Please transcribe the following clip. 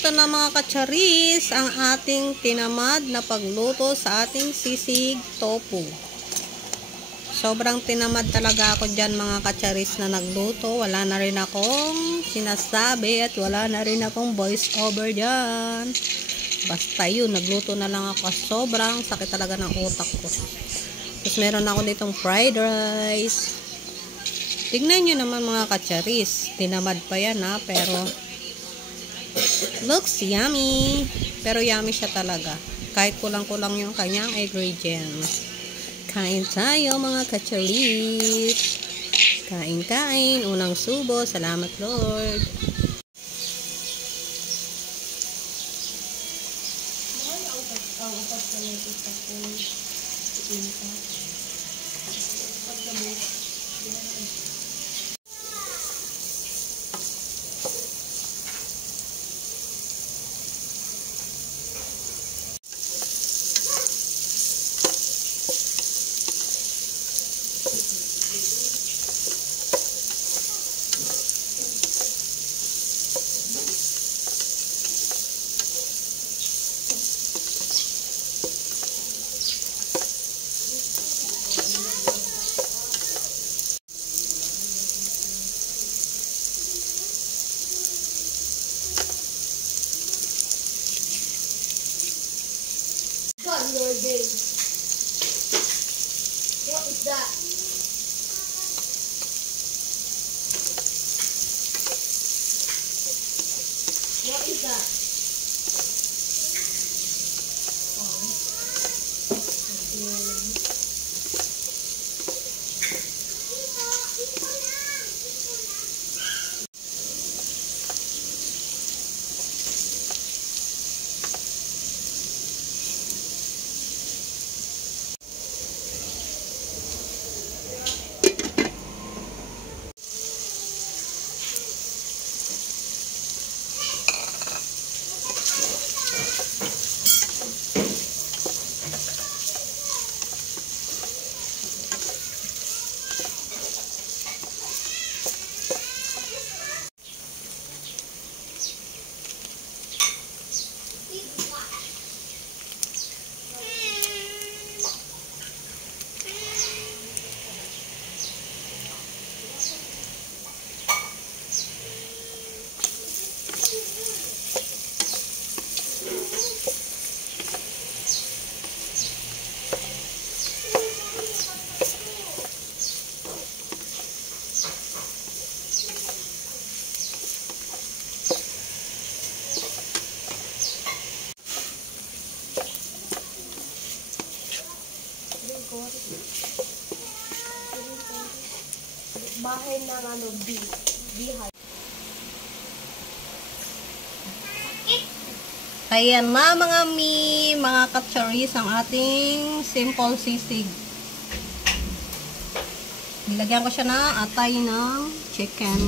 Ito na mga katsaris, ang ating tinamad na pagluto sa ating sisig tofu. Sobrang tinamad talaga ako dyan mga katsaris na nagluto. Wala na rin akong sinasabi at wala na rin akong voice over dyan. Basta yun, nagluto na lang ako. Sobrang sakit talaga ng utak ko. Tapos meron ako ditong fried rice. Tignan nyo naman mga katsaris. Tinamad pa yan ha, pero looks yummy. Pero yummy siya talaga. Kahit kulang-kulang yung kanyang ingredients. Kain tayo mga katsaris. Kain-kain. Unang subo. Salamat Lord. God, Lord, babe. What is that? What is that? Bahay ng ano, beehive. Ayan na mga katsaris, ang ating simple sisig. Nilagyan ko siya ng atay ng chicken.